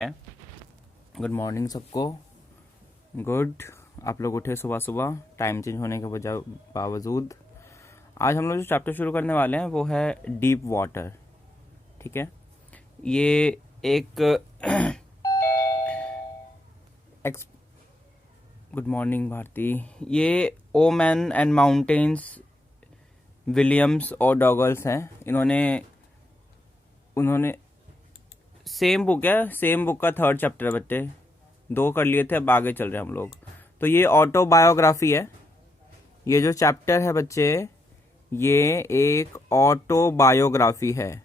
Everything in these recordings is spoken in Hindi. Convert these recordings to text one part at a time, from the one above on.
गुड मॉर्निंग सबको। गुड, आप लोग उठे सुबह सुबह टाइम चेंज होने के बावजूद। आज हम लोग जो चैप्टर शुरू करने वाले हैं वो है डीप वाटर। ठीक है, ये एक गुड मॉर्निंग भारती। ये of man and mountains Williams और डॉगल्स हैं। उन्होंने सेम बुक है, सेम बुक का थर्ड चैप्टर है बच्चे। 2 कर लिए थे, अब आगे चल रहे हैं हम लोग। तो ये ऑटोबायोग्राफी है। ये जो चैप्टर है बच्चे, ये एक ऑटोबायोग्राफी है।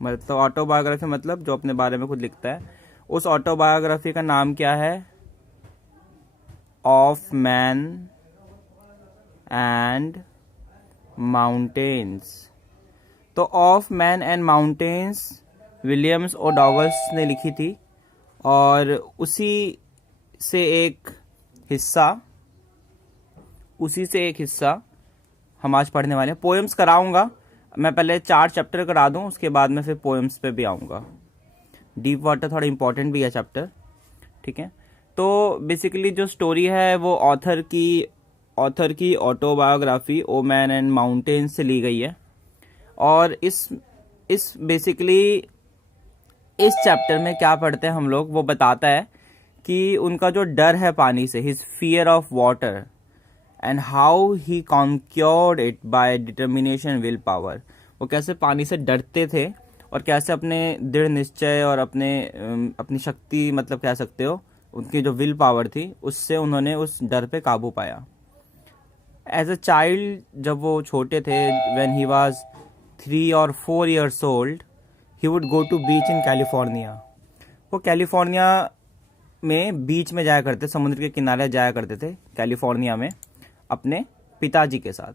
मतलब ऑटोबायोग्राफी मतलब जो अपने बारे में खुद लिखता है। उस ऑटोबायोग्राफी का नाम क्या है? Of man and mountains. तो of man and mountains Williams और डॉगल्स ने लिखी थी, और उसी से एक हिस्सा हम आज पढ़ने वाले हैं। पोएम्स कराऊंगा मैं, पहले 4 चैप्टर करा दूं, उसके बाद में फिर पोएम्स पे भी आऊंगा। डीप वाटर थोड़ा इंपॉर्टेंट भी है चैप्टर। ठीक है, तो बेसिकली जो स्टोरी है वो ऑथर की autobiography O man and mountains से ली गई है। और इस बेसिकली इस चैप्टर में क्या पढ़ते हैं हम लोग, वो बताता है कि उनका जो डर है पानी से, his fear of water, and how he conquered it by determination will power. वो कैसे पानी से डरते थे और कैसे अपने दृढ़ निश्चय और अपनी शक्ति, मतलब कह सकते हो उनकी जो विल पावर थी, उससे उन्होंने उस डर पे काबू पाया। एज अ चाइल्ड, जब वो छोटे थे, when he was 3 or 4 years old, he would go to beach in California. वो कैलिफोर्निया में बीच में जाया करते, समुद्र के किनारे जाया करते थे कैलिफोर्निया में अपने पिताजी के साथ।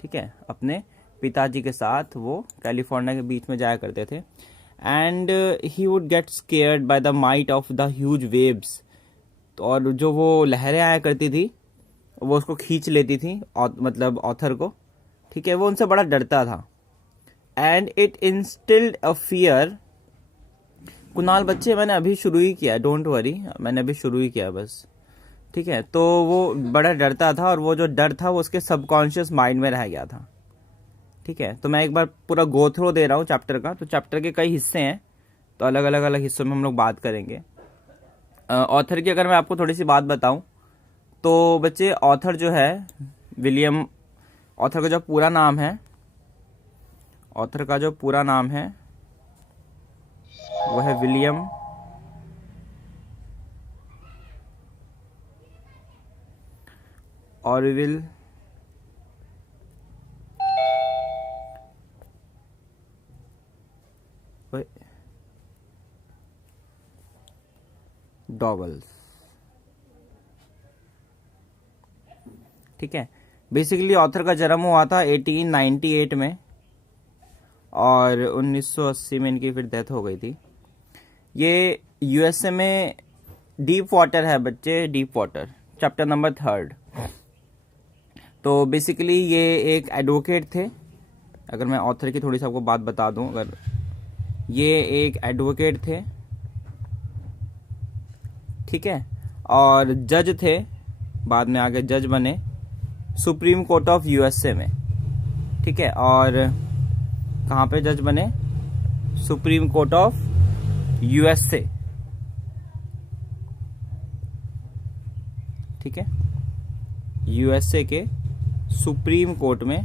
ठीक है, अपने पिताजी के साथ वो कैलिफोर्निया के बीच में जाया करते थे। And he would get scared by the might of the huge waves. और जो वो लहरें आया करती थी वो उसको खींच लेती थी, मतलब ऑथर को। ठीक है, वो उनसे बड़ा डरता था। And it instilled a fear. Kunal बच्चे, मैंने अभी शुरू ही किया, डोंट वरी, मैंने अभी शुरू ही किया बस। ठीक है, तो वो बड़ा डरता था, और वो जो डर था वो उसके सबकॉन्शियस माइंड में रह गया था। ठीक है, तो मैं एक बार पूरा गो थ्रू दे रहा हूँ चैप्टर का। तो चैप्टर के कई हिस्से हैं, तो अलग अलग हिस्सों में हम लोग बात करेंगे। ऑथर की अगर मैं आपको थोड़ी सी बात बताऊं, तो बच्चे ऑथर जो है विलियम, ऑथर का जो पूरा नाम है वो है विलियम ऑरविल डॉगल्स। ठीक है, बेसिकली ऑथर का जन्म हुआ था 1898 में, और 1980 में इनकी फिर डेथ हो गई थी। ये यूएसए में डीप वाटर है बच्चे, डीप वाटर चैप्टर नंबर 3। तो बेसिकली ये एक एडवोकेट थे। अगर मैं ऑथर की थोड़ी सी आपको बात बता दूं, अगर ये एक एडवोकेट थे, ठीक है, और जज थे, बाद में आगे जज बने सुप्रीम कोर्ट ऑफ यूएसए में। ठीक है, और कहाँ पे जज बने? Supreme court of USA. ठीक है, यूएसए के सुप्रीम कोर्ट में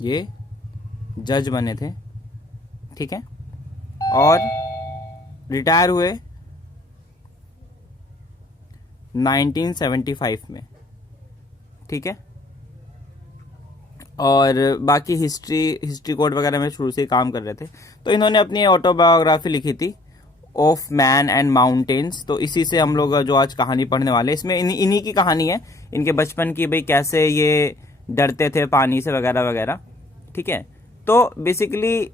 ये जज बने थे। ठीक है, और रिटायर हुए 1975 में। ठीक है, और बाकी हिस्ट्री कोड वगैरह में शुरू से ही काम कर रहे थे। तो इन्होंने अपनी ऑटोबायोग्राफी लिखी थी, ऑफ मैन एंड माउंटेन्स। तो इसी से हम लोग जो आज कहानी पढ़ने वाले, इसमें इन्हीं की कहानी है, इनके बचपन की, भाई कैसे ये डरते थे पानी से वगैरह वगैरह। ठीक है, तो basically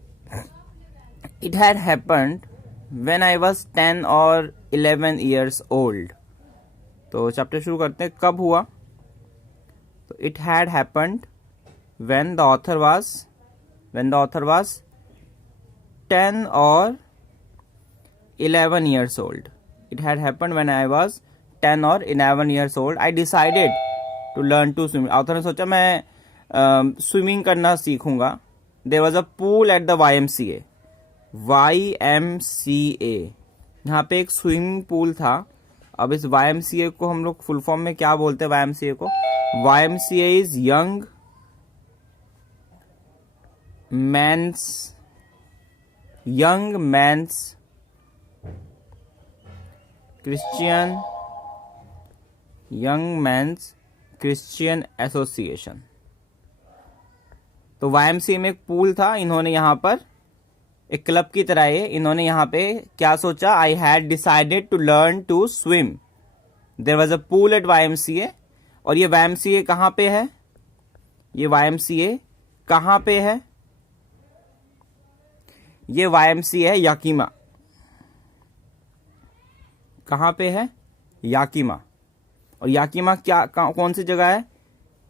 it had happened when I was 10 or 11 years old। तो चैप्टर शुरू करते हैं, कब हुआ? तो it had happened when the author was 10 or 11 years old. It had happened when I was 10 or 11 years old. I decided to learn to swim. author ने सोचा मैं स्विमिंग करना सीखूंगा. There was a pool at the YMCA. यहाँ पे एक स्विमिंग पूल था. अब इस YMCA को हम लोग फुल फॉर्म में क्या बोलते हैं? YMCA को YMCA is young men's Christian association. तो YMCA में एक पूल था. इन्होंने यहाँ पर एक क्लब की तरह है. इन्होंने यहाँ पे क्या सोचा? I had decided to learn to swim. There was a pool at YMCA. और ये YMCA कहाँ पे है? ये YMCA कहाँ पे है? ये YMCA है याकीमा. कहाँ पे है? याकीमा. और याकीमा कौन सी जगह है?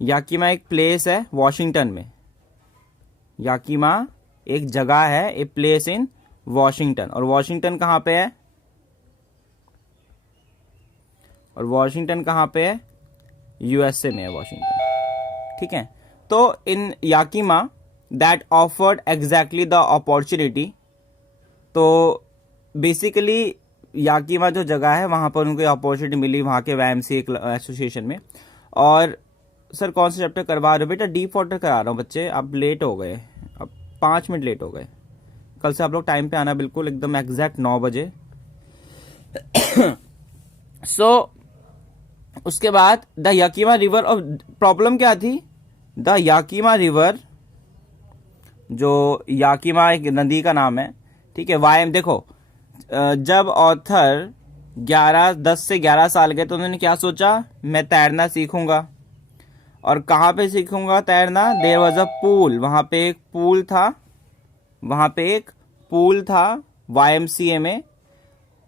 याकीमा एक प्लेस है वॉशिंगटन में. याकीमा एक जगह है, ए प्लेस इन वॉशिंगटन. और वॉशिंगटन कहाँ पे है? और वॉशिंगटन कहाँ पे है? USA में है वॉशिंगटन. ठीक है. तो in Yakima that offered exactly the opportunity. तो बेसिकली याकीमा जो जगह है वहां पर उनको अपॉर्चुनिटी मिली वहां के YMCA एसोसिएशन में. और सर कौन सा चैप्टर करवा रहे हो? बेटा डीप वाटर करा रहा हूँ बच्चे. अब लेट हो गए, अब 5 मिनट लेट हो गए. कल से आप लोग टाइम पे आना, बिल्कुल एकदम एग्जैक्ट 9 बजे. सो उसके बाद द याकीमा रिवर. और प्रॉब्लम क्या थी? द याकीमा रिवर, जो याकीमा एक नदी का नाम है. ठीक है. देखो जब ऑथर 10 से 11 साल के, तो उन्होंने क्या सोचा? मैं तैरना सीखूंगा. और कहाँ पे सीखूंगा तैरना? There was a pool. वहां पे एक पूल था YMCA में.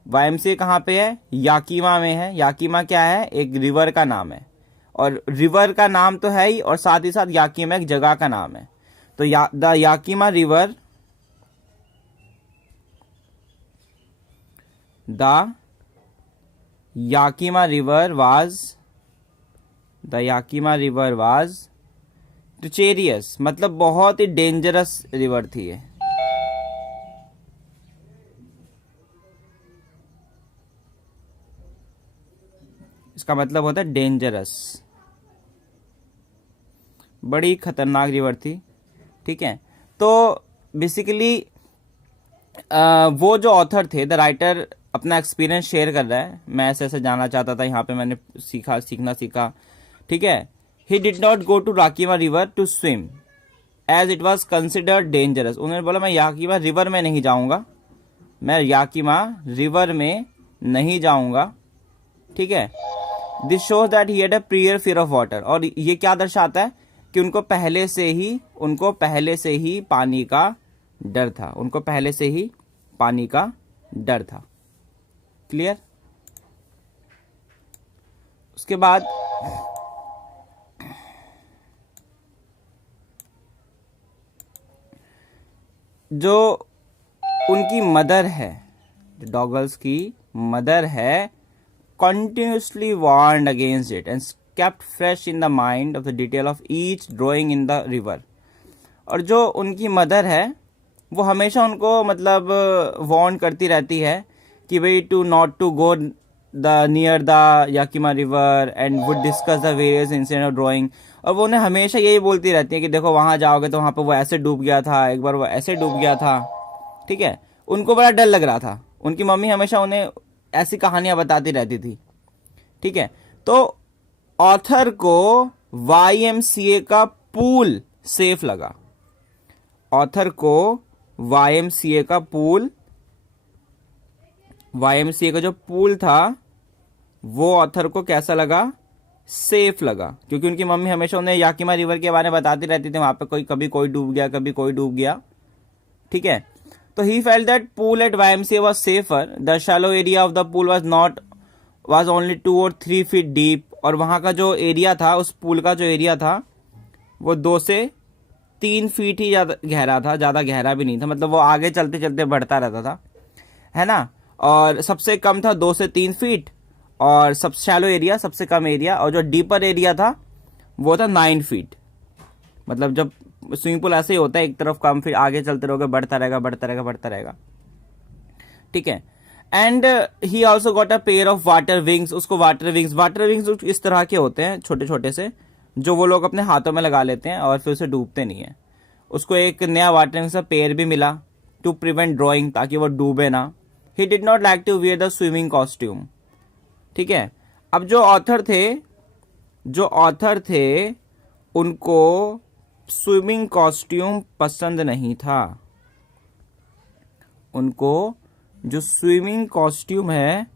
YMCA कहाँ पे है? याकीमा में है. याकीमा क्या है? एक रिवर का नाम है. और रिवर का नाम तो है ही, और साथ ही साथ याकीमा एक जगह का नाम है. तो the Yakima River, the Yakima River was treacherous. मतलब बहुत ही डेंजरस रिवर थी ये. इसका मतलब होता है डेंजरस. बड़ी खतरनाक रिवर थी. ठीक है. तो बेसिकली वो जो ऑथर थे, द राइटर, अपना एक्सपीरियंस शेयर कर रहा है. मैं ऐसे जानना चाहता था, यहाँ पे मैंने सीखना सीखा. ठीक है. He did not go to Yakima River to swim as it was considered dangerous. उन्होंने बोला मैं याकीमा रिवर में नहीं जाऊंगा, मैं याकीमा रिवर में नहीं जाऊंगा. ठीक है. This shows that he had a prior fear of water. और ये क्या दर्शाता है? कि उनको पहले से ही पानी का डर था. उनको पहले से ही पानी का डर था. क्लियर? उसके बाद जो उनकी मदर है, डॉगल्स की मदर है, continuously warned against it and kept fresh in the mind of the detail of each drawing in the river. और जो उनकी मदर है वो हमेशा उनको मतलब वार्न करती रहती है कि भाई to not to go the near the Yakima River and would discuss the various incident of drowning. और वो उन्हें हमेशा यही बोलती रहती है कि देखो वहां जाओगे तो वहां पे वो ऐसे डूब गया था, एक बार वो ऐसे डूब गया था. ठीक है. उनको बड़ा डर लग रहा था. उनकी मम्मी हमेशा उन्हें ऐसी कहानियां बताती रहती थी. ठीक है. तो ऑथर को YMCA का पूल सेफ लगा. ऑथर को YMCA का जो पूल था वो ऑथर को कैसा लगा? सेफ लगा. क्योंकि उनकी मम्मी हमेशा उन्हें याकीमा रिवर के बारे में बताती रहती थी, वहां पे कभी कोई डूब गया. ठीक है. तो he felt that pool at YMCA was safer. The shallow area of the pool was only 2 or 3 feet deep. और वहां का जो एरिया था, उस पूल का जो एरिया था वो 2 से 3 फीट ही ज़्यादा गहरा था, ज़्यादा गहरा भी नहीं था, मतलब वो आगे चलते चलते बढ़ता रहता था, है ना। और सबसे कम था 2 से 3 फीट, और सब शैलो एरिया सबसे कम एरिया, और जो डीपर एरिया था वो था 9 फीट। मतलब जब स्विमिंग पूल ऐसे ही होता है, एक तरफ कम, फिर आगे चलते रहोगे, बढ़ता रहेगा बढ़ता रहेगा बढ़ता रहेगा, ठीक है। And he also got a pair of water wings. उसको वाटर विंग्स इस तरह के होते हैं छोटे छोटे से, जो वो लोग अपने हाथों में लगा लेते हैं और फिर उसे डूबते नहीं है। उसको एक नया वाटर विंग्स का पेयर भी मिला टू प्रिवेंट ड्रॉइंग, ताकि वो डूबे ना। He did not like to wear the swimming costume, ठीक है। अब जो ऑथर थे उनको स्विमिंग कॉस्ट्यूम पसंद नहीं था। उनको जो स्विमिंग कॉस्ट्यूम है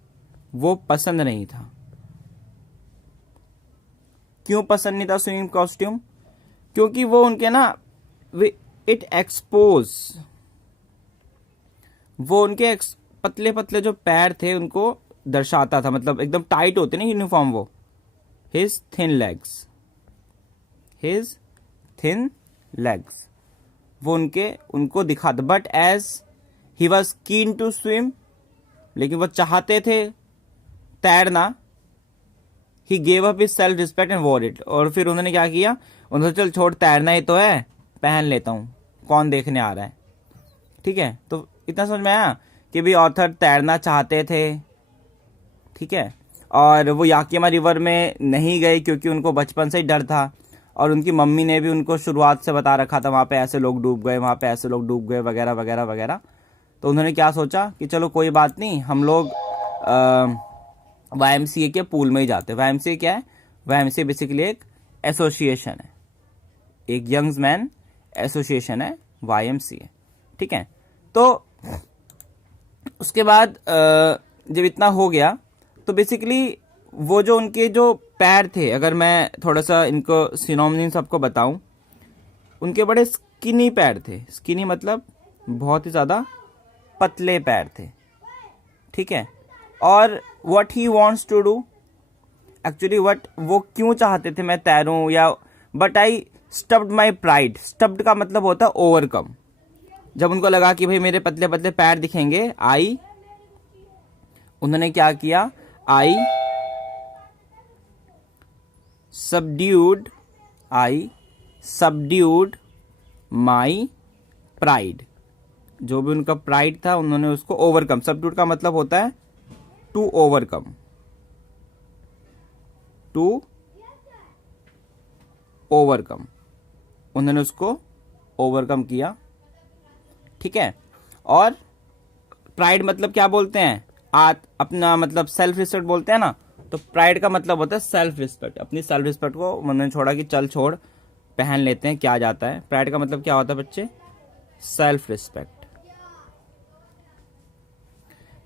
वो पसंद नहीं था। क्यों पसंद नहीं था स्विमिंग कॉस्ट्यूम? क्योंकि वो उनके ना इट एक्सपोज, वो उनके पतले पतले जो पैर थे उनको दर्शाता था, मतलब एकदम टाइट होते ना यूनिफॉर्म वो। हिज थिन लेग्स वो उनको दिखाता। But as he was keen to swim, लेकिन वो चाहते थे तैरना। He gave up his self respect and wore it. और फिर उन्होंने क्या किया, उन्होंने चल छोड़, तैरना ही तो है, पहन लेता हूं, कौन देखने आ रहा है, ठीक है। तो इतना समझ में आया कि भी ऑथर तैरना चाहते थे, ठीक है। और वो याकिमा रिवर में नहीं गए क्योंकि उनको बचपन से ही डर था, और उनकी मम्मी ने भी उनको शुरुआत से बता रखा था वहाँ पे ऐसे लोग डूब गए, वहाँ पे ऐसे लोग डूब गए, वगैरह वगैरह वगैरह। तो उन्होंने क्या सोचा कि चलो कोई बात नहीं, हम लोग YMCA के पूल में ही जाते हैं। YMCA क्या है? YMCA बेसिकली एक एसोसिएशन है, एक यंग्स मैन एसोसिएशन है YMCA, ठीक है। तो उसके बाद जब इतना हो गया तो बेसिकली वो जो उनके जो पैर थे, अगर मैं थोड़ा सा इनको सिनोनिम्स आपको बताऊं, उनके बड़े स्किनी पैर थे। स्किनी मतलब बहुत ही ज़्यादा पतले पैर थे, ठीक है। और what he wants to do, actually वो क्यों चाहते थे मैं तैरूं, या बट आई स्टब्ड माई प्राइड। स्टब्ड का मतलब होता है ओवरकम। जब उनको लगा कि भाई मेरे पतले पतले पैर दिखेंगे, उन्होंने क्या किया, आई सबड्यूड माई प्राइड। जो भी उनका प्राइड था उन्होंने उसको ओवरकम। सबड्यूड का मतलब होता है टू ओवरकम, उन्होंने उसको ओवरकम किया, ठीक है। और प्राइड मतलब क्या बोलते हैं, अपना मतलब सेल्फ रिस्पेक्ट बोलते हैं ना। तो प्राइड का मतलब होता है सेल्फ रिस्पेक्ट। अपनी सेल्फ रिस्पेक्ट को उन्होंने छोड़ा कि चल छोड़, पहन लेते हैं, क्या जाता है। प्राइड का मतलब क्या होता है बच्चे? Self respect.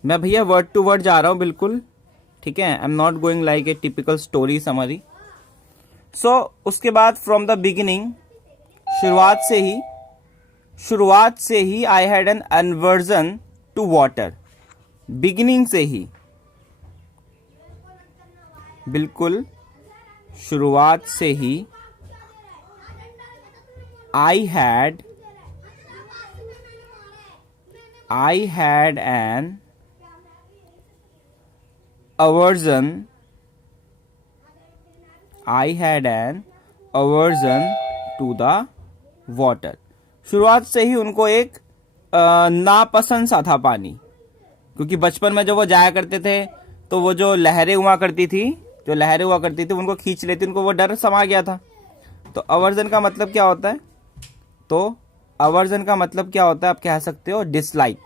मैं भैया वर्ड टू वर्ड जा रहा हूं बिल्कुल, ठीक है। I am not going like a typical story summary. So उसके बाद फ्रॉम द बिगिनिंग, शुरुआत से ही I had an aversion to water. Beginning से ही, बिल्कुल शुरुआत से ही I had an aversion to the water। शुरुआत से ही उनको एक नापसंद सा था पानी, क्योंकि बचपन में जब वो जाया करते थे तो वो जो लहरें हुआ करती थी उनको खींच लेती, उनको वो डर समा गया था। तो अवर्जन का मतलब क्या होता है? आप कह सकते हो डिसलाइक।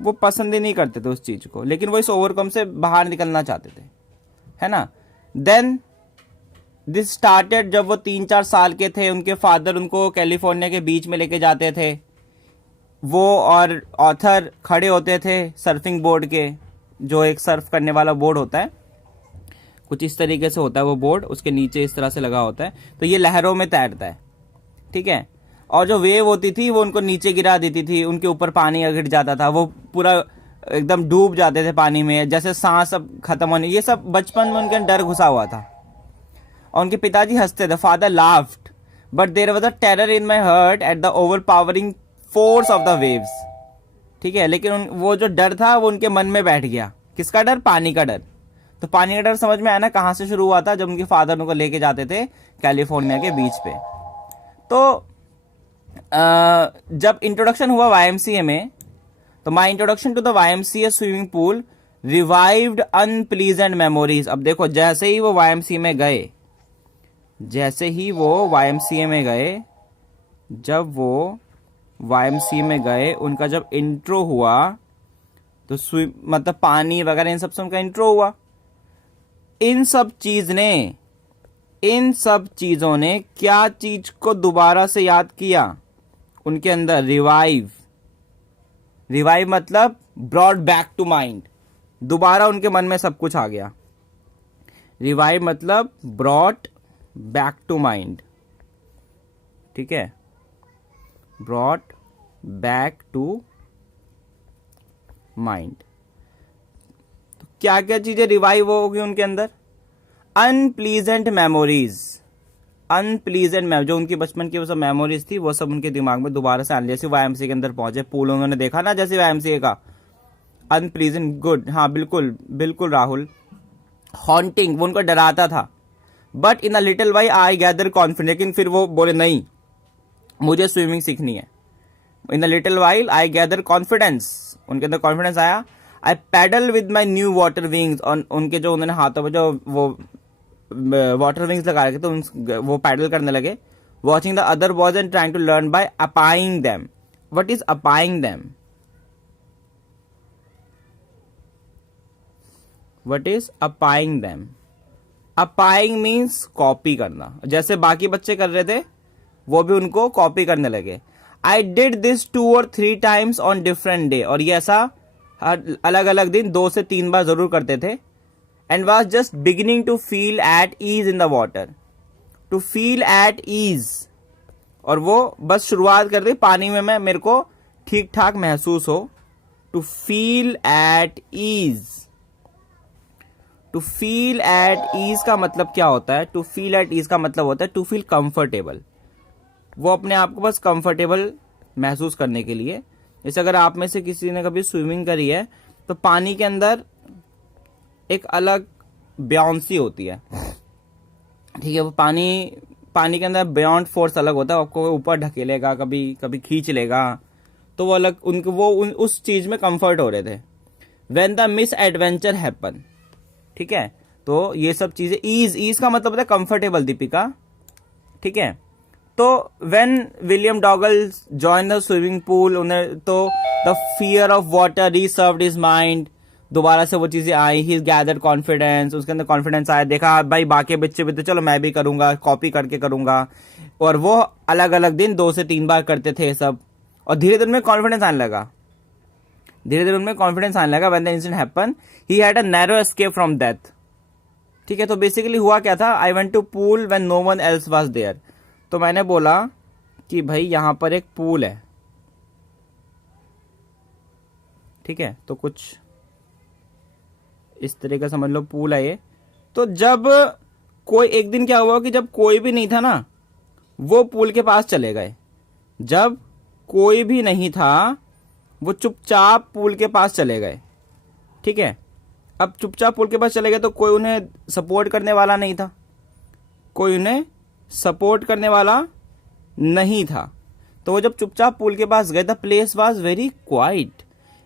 वो पसंद ही नहीं करते थे उस चीज को, लेकिन वो इस ओवरकम से बाहर निकलना चाहते थे, है ना। देन दिस स्टार्टेड जब वो 3-4 साल के थे। उनके फादर उनको कैलिफोर्निया के बीच में लेके जाते थे। वो और ऑथर खड़े होते थे सर्फिंग बोर्ड के, जो एक सर्फ करने वाला बोर्ड होता है, कुछ इस तरीके से होता है वो बोर्ड, उसके नीचे इस तरह से लगा होता है, तो ये लहरों में तैरता है, ठीक है। और जो वेव होती थी वो उनको नीचे गिरा देती थी, उनके ऊपर पानी गिर जाता था, वो पूरा एकदम डूब जाते थे पानी में, जैसे सांस सब खत्म होने। ये सब बचपन में उनके डर घुसा हुआ था। और उनके पिताजी हंसते थे, father laughed, but there was a terror in my heart at the overpowering force of the waves. ठीक है, लेकिन वो जो डर था वो उनके मन में बैठ गया। किसका डर? पानी का डर। तो पानी का डर समझ में आया ना कहां से शुरू हुआ था? जब उनके फादर उनको लेके जाते थे कैलिफोर्निया के बीच पे। तो जब इंट्रोडक्शन हुआ वाईएमसीए में, तो my introduction to the YMCA swimming pool revived unpleasant memories. अब देखो, जैसे ही वो वाईएमसीए में गए, जब वो वाईएमसीए में गए, उनका जब इंट्रो हुआ तो मतलब पानी वगैरह इन सब से उनका इंट्रो हुआ। इन सब चीजों ने क्या चीज को दोबारा से याद किया उनके अंदर? रिवाइव मतलब ब्रॉड बैक टू माइंड, दोबारा उनके मन में सब कुछ आ गया। रिवाइव मतलब ब्रॉड बैक टू माइंड। ठीक है, ब्रॉड बैक टू माइंड। तो क्या क्या चीजें रिवाइव होगी उनके अंदर? अनप्लीजेंट मेमोरीज, जो उनकी बचपन की वो सब मेमोरीज थी, वो सब उनके दिमाग में दोबारा से आने। जैसे वाईएमसीए के अंदर पहुंचे, पूल उन्होंने देखा ना, जैसे वाईएमसीए का अनप्लीजेंट, गुड, हाँ बिल्कुल बिल्कुल राहुल, हॉन्टिंग, वो उनको डराता था। But in a little while I gather confidence, लेकिन फिर वो बोले नहीं मुझे स्विमिंग सीखनी है। In a little while I gather confidence, उनके अंदर कॉन्फिडेंस आया। I paddle with my new water wings, और उनके जो उन्होंने हाथों में जो वो वाटर विंग्स लगा रखे थे, वो पैडल करने लगे। Watching the other boys and trying to learn by aping them. What is aping them? Aping means copy करना। जैसे बाकी बच्चे कर रहे थे, वो भी उनको कॉपी करने लगे। I did this 2 or 3 times on different day, और ये ऐसा अलग अलग दिन 2 से 3 बार जरूर करते थे। And was just beginning to feel at ease in the water, to feel at ease, और वो बस शुरुआत कर दी पानी में, मैं मेरे को ठीक ठाक महसूस हो। To feel at ease, to feel at ease का मतलब क्या होता है? टू फील एट ईज का मतलब होता है टू फील कंफर्टेबल। वो अपने आप को बस कंफर्टेबल महसूस करने के लिए। जैसे अगर आप में से किसी ने कभी स्विमिंग करी है, तो पानी के अंदर एक अलग ब्याउंसी होती है। ठीक है, वो पानी के अंदर बियॉन्ड फोर्स अलग होता है, आपको ऊपर ढकेलेगा, कभी कभी खींच लेगा, तो वो अलग उनको उस चीज में कंफर्ट हो रहे थे। When the miss adventure happen, ठीक है, तो ये सब चीजें, ईज का मतलब होता है कंफर्टेबल, दीपिका। ठीक है, तो when William Douglas join the swimming pool, उन्हें तो the fear of water reserved his mind, दोबारा से वो चीजें आई। ही गैदर्ड कॉन्फिडेंस, उसके अंदर कॉन्फिडेंस आया, देखा भाई बाकी बच्चे भी, तो चलो मैं भी करूंगा, कॉपी करके करूंगा। और वो अलग अलग दिन 2 से 3 बार करते थे सब, और धीरे धीरे उनमें कॉन्फिडेंस आने लगा, when the incident happen he had a narrow escape from death. ठीक है, तो बेसिकली हुआ क्या था? I went to pool when no one else was there. तो मैंने बोला कि भाई यहां पर एक पूल है। ठीक है, तो कुछ इस तरह का समझ लो, पूल है ये। तो जब कोई एक दिन क्या हुआ कि जब कोई भी नहीं था ना, वो पूल के पास चले गए। जब कोई भी नहीं था, वो चुपचाप पूल के पास चले गए। ठीक है, अब चुपचाप पूल के पास चले गए तो कोई उन्हें सपोर्ट करने वाला नहीं था, तो वो जब चुपचाप पूल के पास गए, the place was very quite,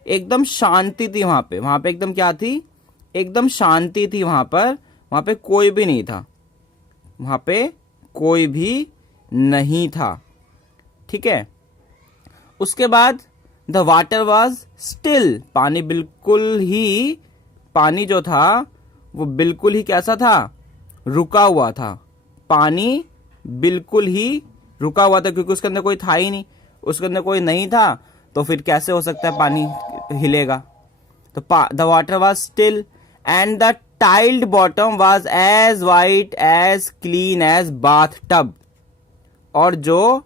एकदम शांति थी वहां पे एकदम क्या थी? एकदम शांति थी वहां पे कोई भी नहीं था, ठीक है। उसके बाद द वाटर वॉज स्टिल, पानी जो था वो बिल्कुल ही कैसा था? रुका हुआ था। पानी बिल्कुल ही रुका हुआ था, क्योंकि उसके अंदर कोई था ही नहीं, उसके अंदर कोई नहीं था, तो फिर कैसे हो सकता है पानी हिलेगा? तो the water was still and the tiled bottom was as white as clean as bathtub. और जो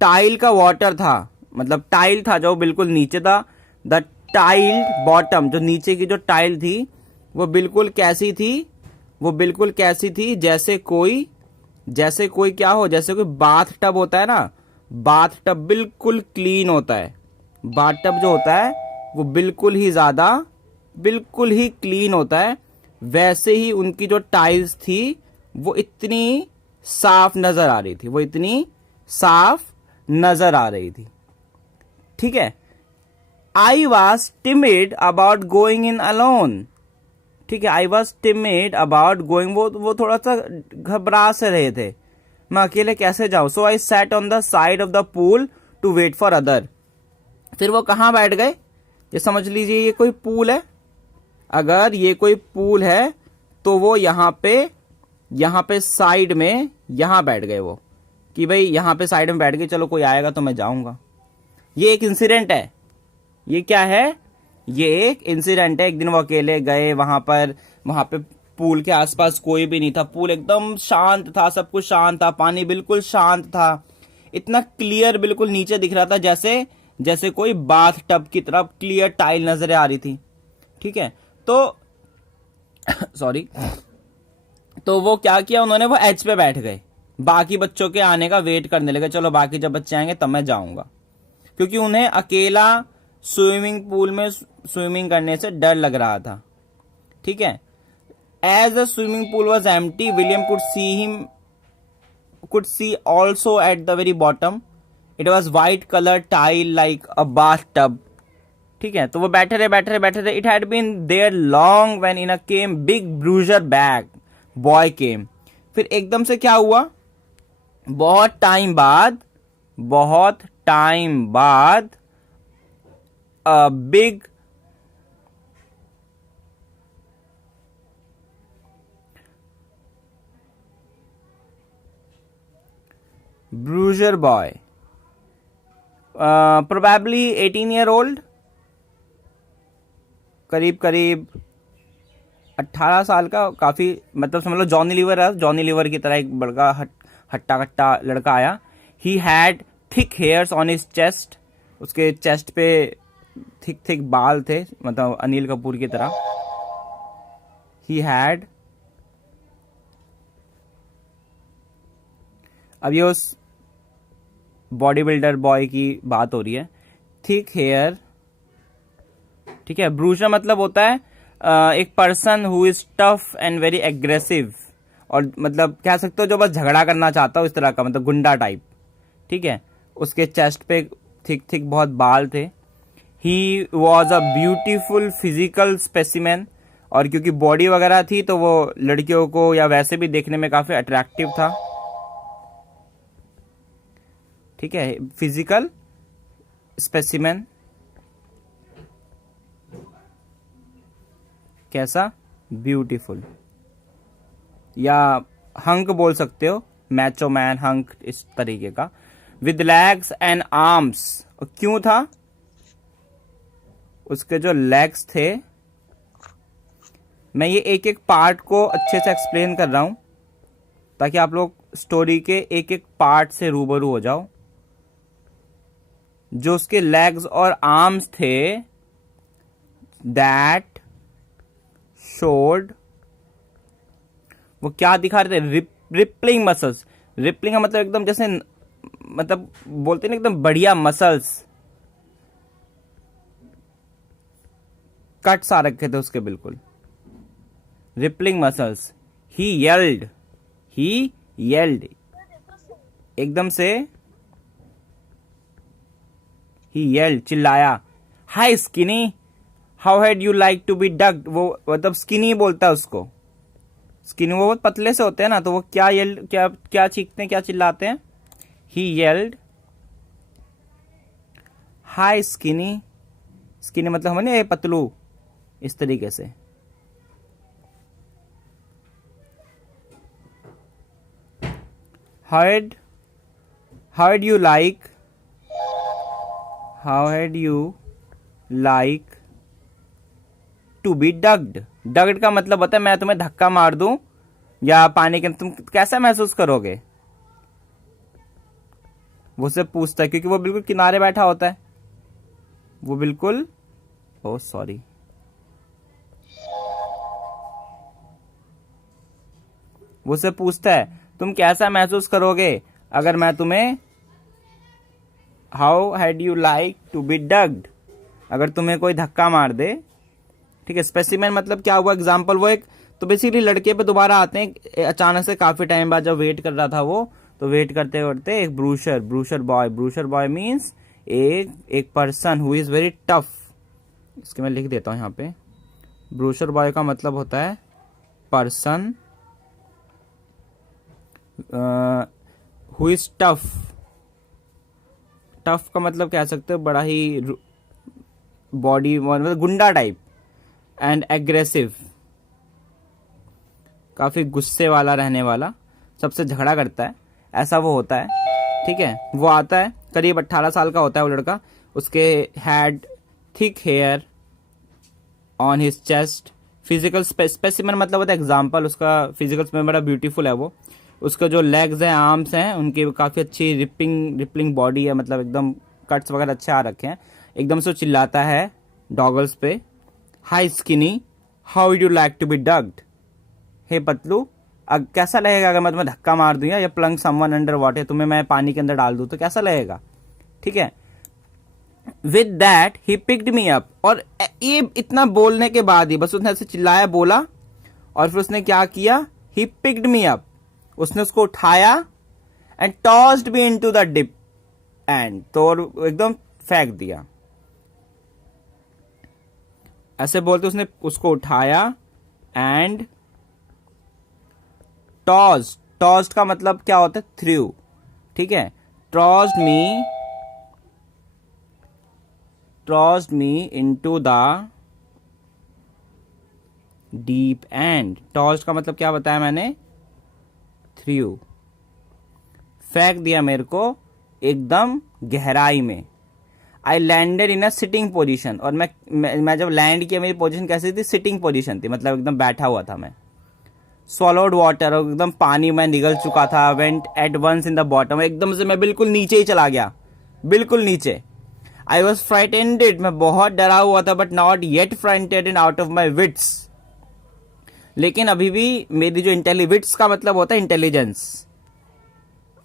टाइल का वाटर था, मतलब टाइल था जो बिल्कुल नीचे था, द टाइल्ड बॉटम, जो नीचे की जो टाइल थी वो बिल्कुल कैसी थी? जैसे कोई जैसे कोई क्या हो, जैसे कोई बाथ टब होता है ना, बाथ टब बिल्कुल क्लीन होता है, बाथ टब जो होता है वो बिल्कुल ही क्लीन होता है, वैसे ही उनकी जो टाइल्स थी वो इतनी साफ नजर आ रही थी, वो इतनी साफ नजर आ रही थी। ठीक है, I was timid about going in alone. ठीक है, I was timid about going, वो थोड़ा सा घबरा से रहे थे, मैं अकेले कैसे जाऊं। So I sat on the side of the pool to wait for other. फिर वो कहां बैठ गए, ये समझ लीजिए ये कोई पूल है, अगर ये कोई पूल है तो वो यहाँ पे साइड में यहां बैठ गए वो, कि भाई यहाँ पे साइड में बैठ गए, चलो कोई आएगा तो मैं जाऊंगा। ये एक इंसिडेंट है, ये क्या है, ये एक इंसिडेंट है। एक दिन वो अकेले गए वहां पे पूल के आसपास कोई भी नहीं था, पूल एकदम शांत था, सब कुछ शांत था, पानी बिल्कुल शांत था, इतना क्लियर बिल्कुल नीचे दिख रहा था जैसे कोई बाथ टब की तरफ क्लियर टाइल नजर आ रही थी। ठीक है, तो सॉरी, तो वो क्या किया उन्होंने, वो एज पे बैठ गए, बाकी बच्चों के आने का वेट करने लगे, चलो बाकी जब बच्चे आएंगे तब मैं जाऊंगा, क्योंकि उन्हें अकेला स्विमिंग पूल में स्विमिंग करने से डर लग रहा था। ठीक है, as the swimming pool was empty, William could see also at the very bottom. It was white color tile like a bathtub. ठीक है, तो वो बैठे रहे। It had been there long when in a came big bruiser bag boy came. फिर एकदम से क्या हुआ, बहुत टाइम बाद big bruiser boy, probably 18 year old, करीब 18 साल का, काफी मतलब समझ लो जॉनी लीवर की तरह एक बड़का हट्टा कट्टा लड़का आया। He had thick hairs on his chest, उसके चेस्ट पे थिक बाल थे, मतलब अनिल कपूर की तरह। ही हैड, अब ये उस बॉडी बिल्डर बॉय की बात हो रही है, थिक हेयर। ठीक है, ब्रूशर मतलब होता है एक person who is tough and very aggressive, और मतलब कह सकते हो जो बस झगड़ा करना चाहता हो, इस तरह का, मतलब गुंडा टाइप। ठीक है, उसके चेस्ट पे थिक बहुत बाल थे। He was a beautiful physical specimen, और क्योंकि बॉडी वगैरह थी तो वो लड़कियों को या वैसे भी देखने में काफी अट्रैक्टिव था। ठीक है, फिजिकल स्पेसिमेन, कैसा, ब्यूटीफुल, या हंक बोल सकते हो, मैचो मैन, हंक, इस तरीके का। विद लेग्स एंड आर्म्स, क्यों था, उसके जो लेग्स थे, मैं ये एक एक पार्ट को अच्छे से एक्सप्लेन कर रहा हूं ताकि आप लोग स्टोरी के एक एक पार्ट से रूबरू हो जाओ। जो उसके लेग्स और आर्म्स थे, दैट शोड, वो क्या दिखा रहे थे, रिपलिंग मसल्स। रिपलिंग का मतलब एकदम जैसे, मतलब बोलते हैं ना एकदम बढ़िया मसल्स, कट्स आ रखे थे उसके बिल्कुल, रिपलिंग मसल्स। ही येल्ड एकदम से, ही येल्ड, चिल्लाया। Hi skinny, how had you like to be ducked, वो मतलब स्किनी बोलता है उसको, स्किनी, वो बहुत पतले से होते हैं ना, तो वो क्या येल्ड, क्या चीखते हैं, क्या चिल्लाते हैं, ही येल्ड हाय स्किनी। स्किनी मतलब हमें ये पतलू, इस तरीके से। how had you like to be डग्ड का मतलब होता है मैं तुम्हें धक्का मार दूं या पानी के, तुम कैसा महसूस करोगे, वो से पूछता है, क्योंकि वो बिल्कुल किनारे बैठा होता है, वो बिल्कुल, ओ सॉरी, वो से पूछता है तुम कैसा महसूस करोगे अगर मैं तुम्हें, how had you like to be ducked, अगर तुम्हें कोई धक्का मार दे। ठीक है, स्पेसिमेन मतलब क्या हुआ, एग्जाम्पल, वो एक, तो बेसिकली लड़के पे दोबारा आते हैं अचानक से, काफी टाइम बाद जब वेट कर रहा था वो, तो वेट करते करते एक ब्रूशर बॉय मीन्स एक person who is very tough. इसके मैं लिख देता हूं यहाँ पे, ब्रूशर बॉय का मतलब होता है person who is tough. Tough का मतलब कह सकते हो बड़ा ही बॉडी, मतलब गुंडा टाइप, एंड एग्रेसिव, काफी गुस्से वाला रहने वाला, सबसे झगड़ा करता है, ऐसा वो होता है। ठीक है, वो आता है, करीब 18 साल का होता है वो लड़का, उसके had thick hair on his chest, physical specimen मतलब होता है एग्जाम्पल, उसका फिजिकल स्पेसिमेन बड़ा ब्यूटीफुल है वो, उसका जो लेग्स हैं, आर्म्स हैं, उनकी काफी अच्छी रिपलिंग बॉडी है, मतलब एकदम कट्स वगैरह अच्छे आ रखे हैं, एकदम से चिल्लाता है डॉगल्स पे, hi skinny, how you like to be ducked, hey पतलू, कैसा लगेगा अगर मैं तुम्हें धक्का मार दूं या प्लंग समवन अंडर वाटर, तुम्हें मैं पानी के अंदर डाल दूं तो कैसा लगेगा। ठीक है, with that he picked me up, और ये इतना बोलने के बाद ही बस उसने ऐसे चिल्लाया, बोला, और फिर उसने क्या किया, ही पिक्ड मी अप, उसने उसको उठाया, and tossed me into the deep end, तो एकदम फेंक दिया। ऐसे बोलते उसने उसको उठाया एंड टॉस्ड का मतलब क्या होता है, थ्रू। ठीक है, tossed me into the deep and, tossed का मतलब क्या बताया मैंने, थ्रू, फेंक दिया मेरे को एकदम गहराई में। I landed in a sitting position, और मैं जब लैंड किया मेरी पोजिशन कैसी थी, सिटिंग पोजिशन थी, मतलब एकदम बैठा हुआ था मैं। स्वॉलोड वाटर, और एकदम पानी में निगल चुका था। Went at once in the bottom, एकदम से मैं बिल्कुल नीचे ही चला गया, बिल्कुल नीचे। आई वॉज फ्राइटेंडेड, मैं बहुत डरा हुआ था, but not yet frightened and out of my wits, लेकिन अभी भी मेरी जो विट्स का मतलब होता है इंटेलिजेंस,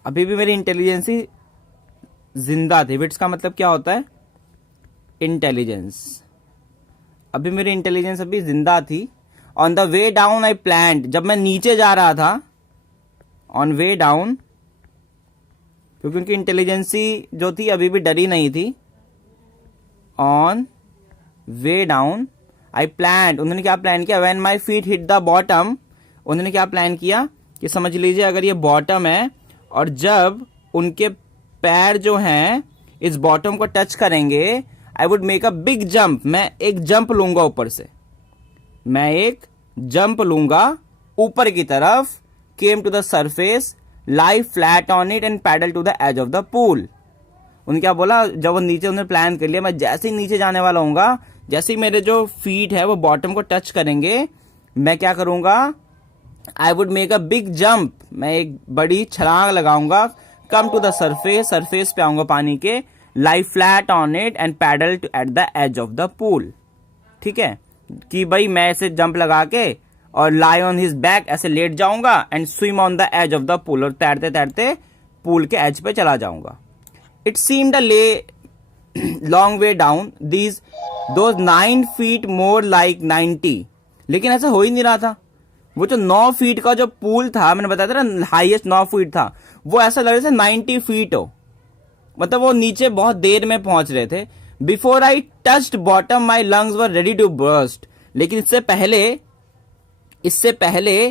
अभी भी मेरी इंटेलिजेंस ही जिंदा थी। विट्स का मतलब क्या होता है, इंटेलिजेंस, अभी मेरी इंटेलिजेंस अभी जिंदा थी। On the way down I planned, जब मैं नीचे जा रहा था, ऑन वे डाउन, क्योंकि उनकी इंटेलिजेंसी जो थी अभी भी डरी नहीं थी। On way down I planned, उन्होंने क्या प्लान किया, when my feet hit the bottom, उन्होंने क्या प्लान किया कि समझ लीजिए अगर ये बॉटम है, और जब उनके पैर जो हैं इस बॉटम को टच करेंगे, आई would make a big jump, मैं एक जंप लूंगा ऊपर से, मैं एक जंप लूंगा ऊपर की तरफ। Came to the surface, lay flat on it and paddle to the edge of the pool. उन्होंने क्या बोला, जब वो नीचे, उन्होंने प्लान कर लिया, मैं जैसे ही नीचे जाने वाला हूंगा, जैसे ही मेरे जो फीट है वो बॉटम को टच करेंगे, मैं क्या करूंगा, I would make a big jump, मैं एक बड़ी छलांग लगाऊंगा। Come to the surface, surface पे आऊंगा पानी के, lie flat on it and paddle to at the edge of the pool. ठीक है, कि भाई मैं ऐसे जंप लगा के और लाई ऑन हिज बैक, ऐसे लेट जाऊंगा, and swim on the edge of the pool, और तैरते तैरते पूल के एज पे चला जाऊंगा। It seemed a long way down, these those 9 feet more like 90, लेकिन ऐसा हो ही नहीं रहा था। वो जो 9 feet का जो पूल था, मैंने बताया था ना हाईएस्ट 9 feet था, वो ऐसा लग रहा था 90 feet हो, मतलब वो नीचे बहुत देर में पहुंच रहे थे। Before I touched bottom my lungs were ready to burst, लेकिन इससे पहले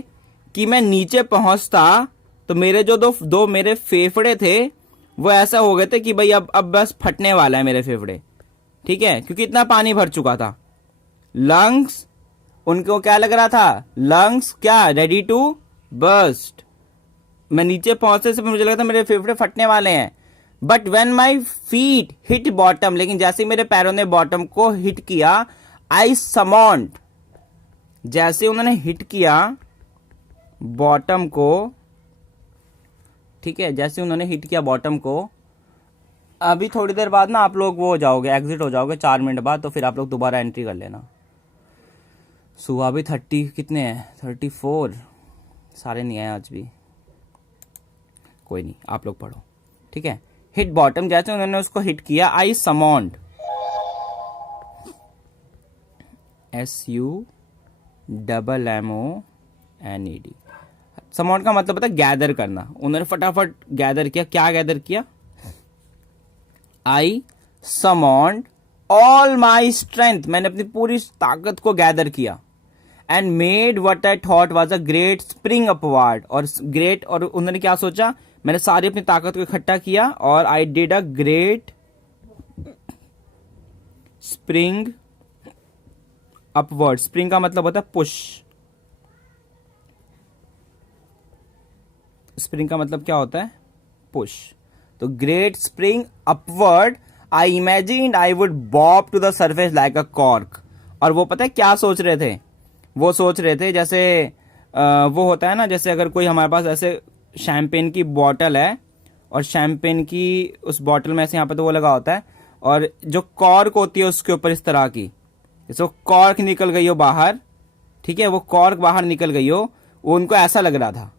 कि मैं नीचे पहुंचता, तो मेरे जो दो मेरे फेफड़े थे वो ऐसा हो गए थे कि भाई अब बस फटने वाला है मेरे फेफड़े। ठीक है, क्योंकि इतना पानी भर चुका था। लंग्स, उनको क्या लग रहा था, लंग्स क्या, रेडी टू बर्स्ट, मैं नीचे पहुंचने से मुझे लगा था मेरे फेफड़े फटने वाले हैं। But when my feet hit bottom, लेकिन जैसे ही मेरे पैरों ने बॉटम को हिट किया, आई समॉन्ड, जैसे उन्होंने हिट किया बॉटम को, ठीक है, जैसे उन्होंने हिट किया बॉटम को, अभी थोड़ी देर बाद ना आप लोग वो हो जाओगे, एग्जिट हो जाओगे 4 मिनट बाद, तो फिर आप लोग दोबारा एंट्री कर लेना। सुबह भी 30 कितने हैं, 34 सारे नहीं आए आज भी। कोई नहीं, आप लोग पढ़ो, ठीक है। हिट बॉटम, जैसे उन्होंने उसको हिट किया, आई समॉन्ड, SUMMONED। समॉन्ड का मतलब होता है गैदर करना। उन्होंने फटाफट गैदर किया। क्या गैदर किया? आई समॉन्ड ऑल माई स्ट्रेंथ, मैंने अपनी पूरी ताकत को गैदर किया। And made what I thought was a great spring upward, और ग्रेट, और उन्होंने क्या सोचा, मैंने सारी अपनी ताकत को इकट्ठा किया और I did a great spring upward. Spring का मतलब होता है पुश, स्प्रिंग का मतलब क्या होता है? पुश। तो great spring upward, I imagined I would bob to the surface like a cork. और वो पता है क्या सोच रहे थे? वो सोच रहे थे जैसे वो होता है ना, जैसे अगर कोई हमारे पास ऐसे शैम्पेन की बॉटल है और शैम्पेन की उस बॉटल में ऐसे यहाँ पे तो वो लगा होता है, और जो कॉर्क होती है उसके ऊपर इस तरह की, जैसे वो कॉर्क निकल गई हो बाहर, ठीक है, वो कॉर्क बाहर निकल गई हो, वो उनको ऐसा लग रहा था,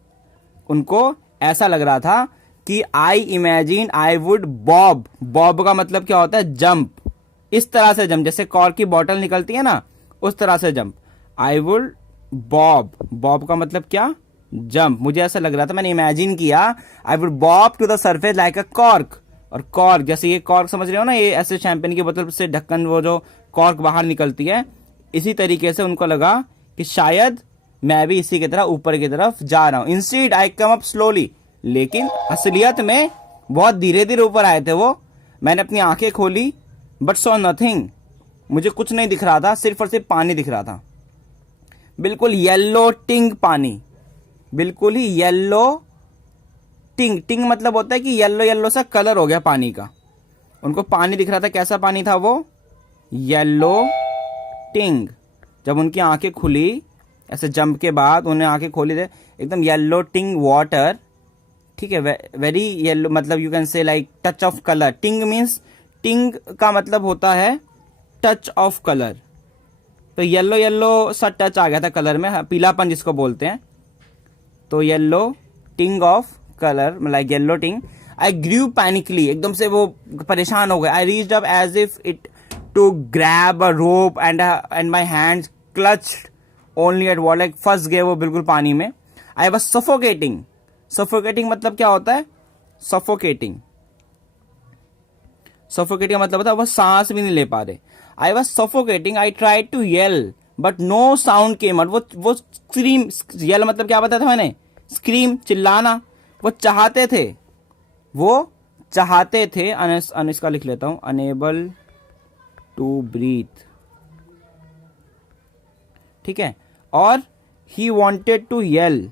उनको ऐसा लग रहा था कि I imagine I would Bob. Bob का मतलब क्या होता है? जंप। इस तरह से जंप, जैसे कॉर्क की बॉटल निकलती है ना, उस तरह से jump. I would Bob, Bob का मतलब क्या? जंप। मुझे ऐसा लग रहा था, मैंने इमेजिन किया, I would bob to the surface like a cork. और कॉर्क, जैसे ये कॉर्क समझ रहे हो ना, ये ऐसे शैंपेन की बोतल से ढक्कन, वो जो कॉर्क बाहर निकलती है, इसी तरीके से उनको लगा कि शायद मैं भी इसी की तरह ऊपर की तरफ जा रहा हूं। इंस्टीड आई कम अप स्लोली, लेकिन असलियत में बहुत धीरे धीरे ऊपर आए थे वो। मैंने अपनी आंखें खोली, बट सॉ नथिंग, मुझे कुछ नहीं दिख रहा था, सिर्फ और सिर्फ पानी दिख रहा था, बिल्कुल येलो टिंग पानी, बिल्कुल ही येलो टिंग। टिंग मतलब होता है कि येलो येलो सा कलर हो गया पानी का। उनको पानी दिख रहा था, कैसा पानी था वो? येलो टिंग। जब उनकी आंखें खुली ऐसे जंप के बाद, उन्हें आंखें खोली थे, एकदम येलो टिंग वाटर, ठीक है, वेरी येलो, मतलब you can say like touch of colour. टिंग मीन्स, टिंग का मतलब होता है टच ऑफ कलर। तो येलो येलो सा टच आ गया था कलर में, पीलापन जिसको बोलते हैं। तो येलो टिंग ऑफ कलर, लाइक येलो टिंग। आई ग्रू पैनिकली, एकदम से वो परेशान हो गए। I reached up as if it to grab a rope and my hands clutched only at water, like फंस गए वो बिल्कुल पानी में। I was suffocating. सफोकेटिंग मतलब क्या होता है? सफोकेटिंग, सफोकेटिंग का मतलब होता है वो सांस भी नहीं ले पा रहे। I was suffocating, I try to yell but no sound came out. वो स्क्रीम, येल मतलब क्या बताया था मैंने? स्क्रीम, चिल्लाना। वो चाहते थे, वो चाहते थे, इसका लिख लेता हूं, अनेबल टू ब्रीथ, ठीक है। और ही वॉन्टेड टू येल,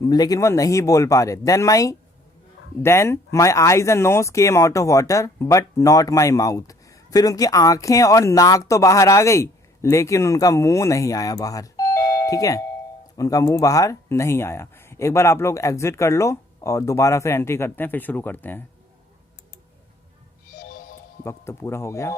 लेकिन वो नहीं बोल पा रहे। Then my eyes and nose came out of water but not my mouth. फिर उनकी आंखें और नाक तो बाहर आ गई, लेकिन उनका मुंह नहीं आया बाहर, ठीक है, उनका मुंह बाहर नहीं आया। एक बार आप लोग एग्जिट कर लो और दोबारा फिर एंट्री करते हैं, फिर शुरू करते हैं। वक्त तो पूरा हो गया।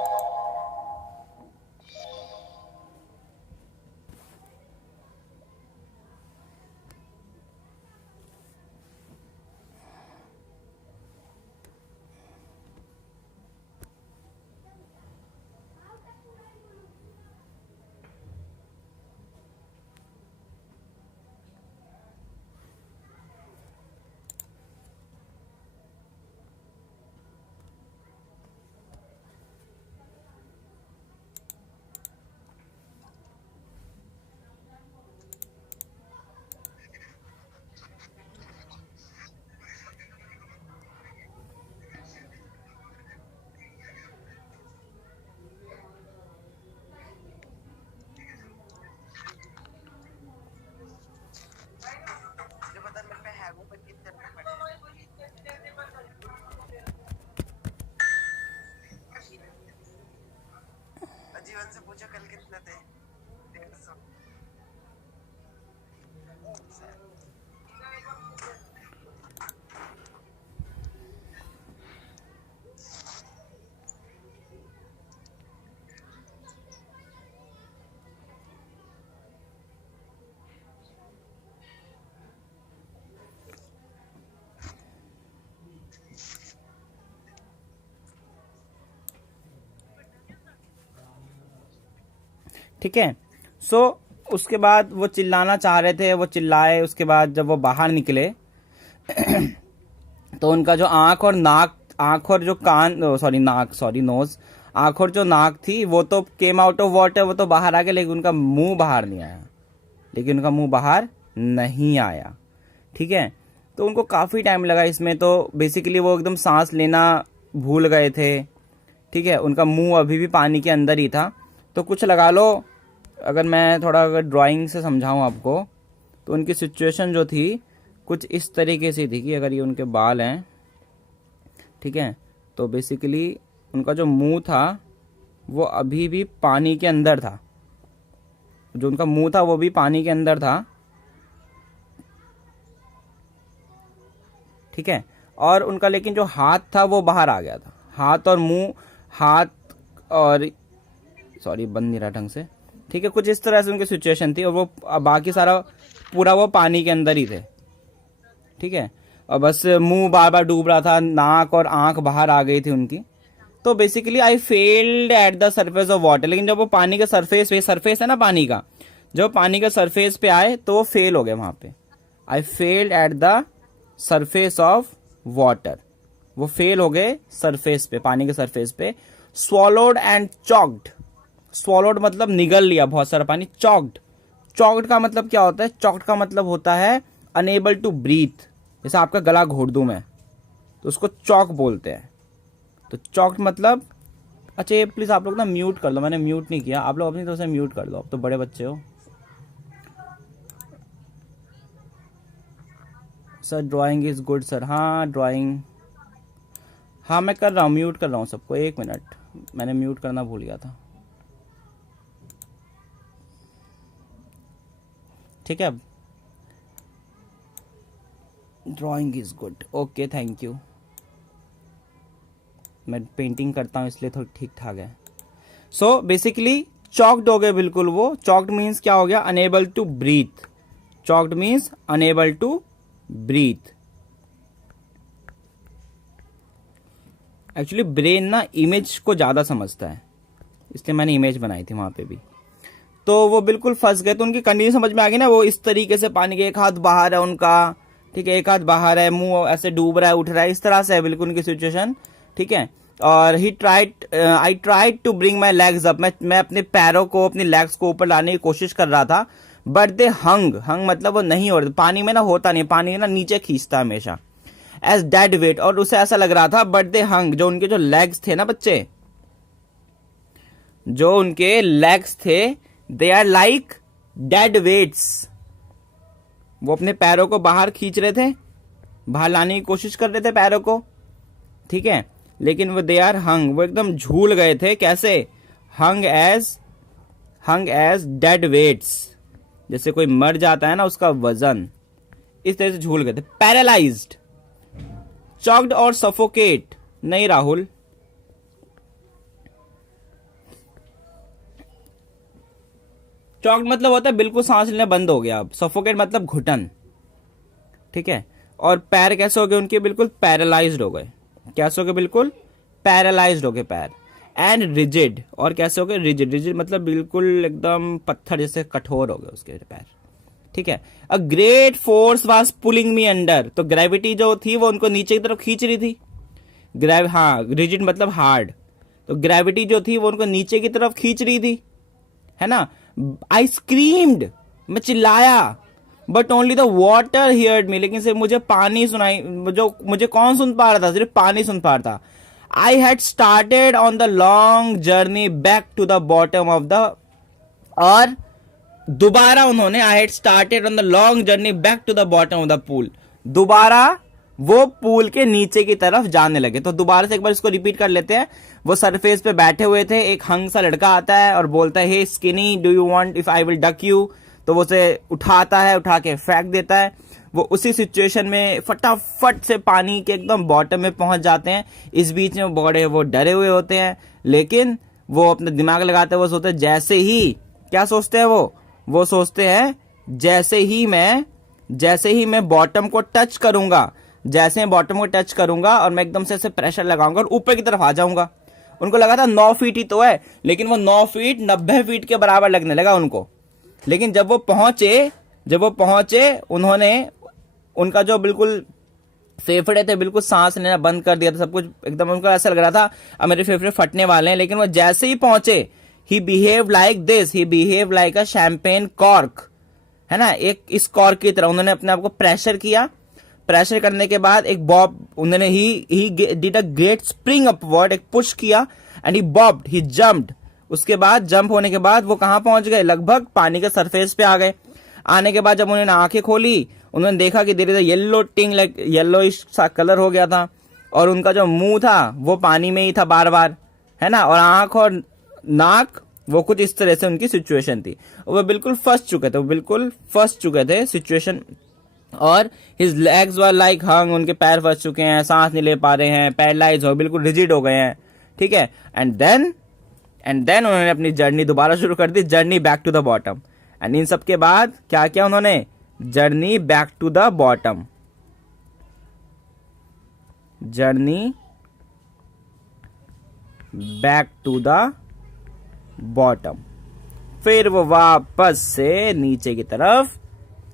जीवन से पूछो कल कितने थे? 150। ठीक है। सो उसके बाद वो चिल्लाना चाह रहे थे, वो चिल्लाए। उसके बाद जब वो बाहर निकले तो उनका जो आंख और जो कान, सॉरी नाक, सॉरी नोज, आंख और जो नाक थी वो तो केम आउट ऑफ वाटर, वो तो बाहर आ गया, लेकिन उनका मुंह बाहर नहीं आया। ठीक है। तो उनको काफ़ी टाइम लगा इसमें। तो बेसिकली वो एकदम सांस लेना भूल गए थे। ठीक है। उनका मुंह अभी भी पानी के अंदर ही था। तो कुछ लगा लो, अगर मैं थोड़ा अगर ड्राइंग से समझाऊं आपको, तो उनकी सिचुएशन जो थी कुछ इस तरीके से थी कि अगर ये उनके बाल हैं, ठीक है, तो बेसिकली उनका जो मुंह था वो अभी भी पानी के अंदर था। जो उनका मुंह था वो भी पानी के अंदर था। ठीक है। और उनका लेकिन जो हाथ था वो बाहर आ गया था। हाथ और सॉरी बंद नहीं रहा ढंग से। ठीक है। कुछ इस तरह से उनकी सिचुएशन थी और वो बाकी सारा पूरा वो पानी के अंदर ही थे। ठीक है। और बस मुंह बार बार डूब रहा था, नाक और आंख बाहर आ गई थी उनकी। तो basically I failed at the surface of water. लेकिन जब वो पानी के सरफेस है ना पानी का, जब पानी के सरफेस पे आए तो वो फेल हो गए वहां पे। I failed at the surface of water, वो फेल हो गए सरफेस पे, पानी के सरफेस पे। Swallowed and choked. स्वॉलोड मतलब निगल लिया बहुत सारा पानी। चॉक्ड का मतलब क्या होता है? चॉक्ड का मतलब होता है अनेबल टू ब्रीथ। जैसे आपका गला घोट दूं मैं तो उसको चॉक बोलते हैं। तो चॉक्ड मतलब, अच्छा ये प्लीज आप लोग ना म्यूट कर दो, मैंने म्यूट नहीं किया, आप लोग अपनी तरफ से म्यूट कर दो, अब तो बड़े बच्चे हो। Sir drawing is good sir. हाँ ड्राइंग, हाँ मैं कर रहा हूँ, म्यूट कर रहा हूँ सबको। 1 मिनट, मैंने म्यूट करना भूल गया था। ठीक है। Drawing is good, okay thank you. मैं पेंटिंग करता हूँ इसलिए थोड़ी ठीक ठाक है। सो बेसिकली चॉक्ड हो गए बिल्कुल वो। चॉक्ड मीन्स क्या हो गया? Unable to breathe. Choked means unable to breathe. Actually brain ना इमेज को ज्यादा समझता है, इसलिए मैंने इमेज बनाई थी वहां पे भी। तो वो बिल्कुल फंस गए। तो उनकी कंडीशन समझ में आ गई ना, वो इस तरीके से पानी के, एक हाथ बाहर है उनका, ठीक है, एक हाथ बाहर है, मुंह ऐसे डूब रहा है, उठ रहा है, इस तरह से है बिल्कुल उनकी सिचुएशन। ठीक है। और I tried to bring my legs up. मैं अपने पैरों को, अपनी लेग्स को ऊपर लाने की कोशिश कर रहा था, बट दे हंग मतलब वो नहीं हो रहा। पानी में ना होता नहीं, पानी ना नीचे खींचता हमेशा, एज डेड वेट। और उसे ऐसा लग रहा था, बट दे हंग, जो उनके जो लेग्स थे ना बच्चे, जो उनके लेग्स थे, they are like dead weights. वो अपने पैरों को बाहर खींच रहे थे, बाहर लाने की कोशिश कर रहे थे पैरों को। ठीक है। लेकिन वो दे आर हंग, वो एकदम झूल गए थे। कैसे? हंग एज डेड वेट्स। जैसे कोई मर जाता है ना, उसका वजन, इस तरह से झूल गए थे। पैरालाइज्ड, चॉक्ड और सफोकेट नहीं राहुल, चॉक्ड मतलब होता है बिल्कुल सांस लेना बंद हो गया। अब सफोकेट मतलब घुटन। ठीक है। और पैर कैसे हो गए उनके? बिल्कुल पैरालाइज्ड हो गए। कैसे हो गए? बिल्कुल पैरालाइज्ड हो गए पैर। एंड रिजिड, और कैसे हो गए? रिजिड मतलब बिल्कुल एकदम पत्थर जैसे कठोर हो गए उसके पैर। ठीक है। A great force was pulling me under. तो ग्रेविटी जो थी वो उनको नीचे की तरफ खींच रही थी। हाँ, रिजिड मतलब हार्ड। तो ग्रेविटी जो थी वो उनको नीचे की तरफ खींच रही थी, है ना। आई स्क्रीम्ड, मैं चिल्लाया, but only the water heard me. लेकिन सिर्फ मुझे पानी सुनाई, जो मुझे कौन सुन पा रहा था? सिर्फ पानी सुन पा रहा था। I had started on the long journey back to the bottom of the, और दोबारा उन्होंने, I had started on the long journey back to the bottom of the pool, दोबारा वो पूल के नीचे की तरफ जाने लगे। तो दोबारा से एक बार इसको रिपीट कर लेते हैं। वो सरफेस पे बैठे हुए थे, एक हंग सा लड़का आता है और बोलता है, hey skinny do you want if I will duck you. तो वो उसे उठाता है, उठा के फेंक देता है। वो उसी सिचुएशन में फटाफट से पानी के एकदम बॉटम में पहुंच जाते हैं। इस बीच में बड़े वो डरे हुए होते हैं, लेकिन वो अपना दिमाग लगाते हैं। वो सोचते हैं जैसे ही, क्या सोचते हैं वो सोचते हैं जैसे ही मैं बॉटम को टच करूंगा, जैसे बॉटम को टच करूंगा और मैं एकदम से ऐसे प्रेशर लगाऊंगा और ऊपर की तरफ आ जाऊंगा, उनको लगा था 9 फीट ही तो है, लेकिन वो 9 फीट 90 फीट के बराबर लगने लगा उनको। लेकिन जब वो पहुंचे उन्होंने उनका जो बिल्कुल फेफड़े थे बिल्कुल सांस लेना बंद कर दिया था, सब कुछ एकदम उनको ऐसा लग रहा था अब मेरे फेफड़े फटने वाले हैं। लेकिन वो जैसे ही पहुंचे, he behave like this, he behave like a champagne cork, है ना, एक इस कॉर्क की तरह उन्होंने अपने आप को प्रेशर किया। प्रेशर करने के बाद एक बॉब उन्होंने he did a great spring upward, एक पुश किया and he barbed, he jumped. उसके बाद जंप होने के बाद वो कहां पहुंच गए, लगभग पानी के सरफेस पे आ गए। आने के बाद जब उन्होंने आंखें खोली, उन्होंने देखा कि धीरे धीरे येलो टिंग लाइक येलो सा कलर हो गया था और उनका जो मुंह था वो पानी में ही था बार बार, है ना, और आंख और नाक वो कुछ इस तरह से उनकी सिचुएशन थी। वो बिल्कुल फंस चुके थे सिचुएशन। और हिज लेग्स वर लाइक हंग, उनके पैर फंस चुके हैं, सांस नहीं ले पा रहे हैं, पैरालाइज हो, बिल्कुल रिजिड हो गए हैं, ठीक है। एंड देन उन्होंने अपनी जर्नी दोबारा शुरू कर दी, journey back to the bottom. And इन सब के बाद क्या किया उन्होंने, journey back to the bottom, journey back to the bottom. फिर वो वापस से नीचे की तरफ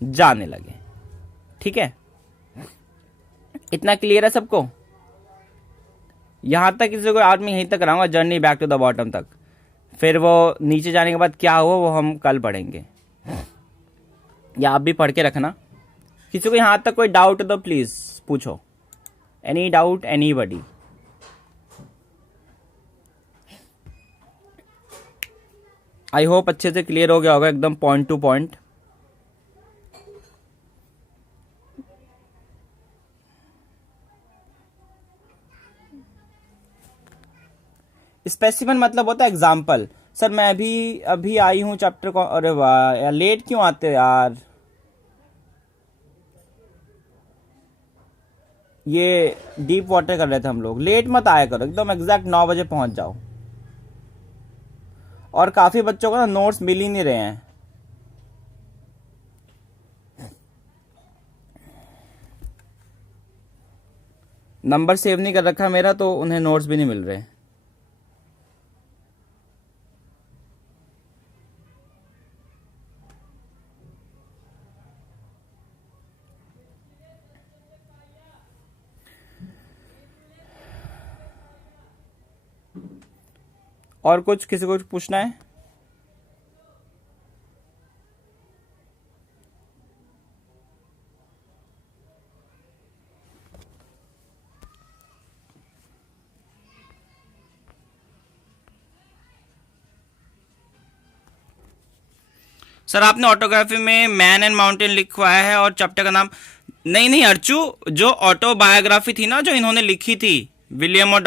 जाने लगे, ठीक है। इतना क्लियर है सबको? यहां तक किसी को आज मैं यहीं तक कराऊंगा, journey back to the bottom तक। फिर वो नीचे जाने के बाद क्या हुआ वो हम कल पढ़ेंगे, या आप भी पढ़ के रखना। किसी को यहां तक कोई डाउट हो तो प्लीज पूछो, any doubt anybody? I hope अच्छे से क्लियर हो गया होगा, एकदम पॉइंट टू पॉइंट। स्पेसिफिक मतलब होता है एग्जाम्पल। सर मैं अभी आई हूं चैप्टर को, अरे वाह यार लेट क्यों आते हो यार, ये डीप वाटर कर रहे थे हम लोग। लेट मत आया करो, एकदम एग्जैक्ट 9 बजे पहुंच जाओ। और काफी बच्चों को ना नोट्स मिल ही नहीं रहे हैं। नंबर सेव नहीं कर रखा मेरा, तो उन्हें नोट्स भी नहीं मिल रहे। और कुछ किसी को कुछ पूछना है? सर आपने ऑटोग्राफी में मैन एंड माउंटेन लिखवाया है और चैप्टर का नाम नहीं अर्चू, जो ऑटोबायोग्राफी थी ना जो इन्होंने लिखी थी विलियम और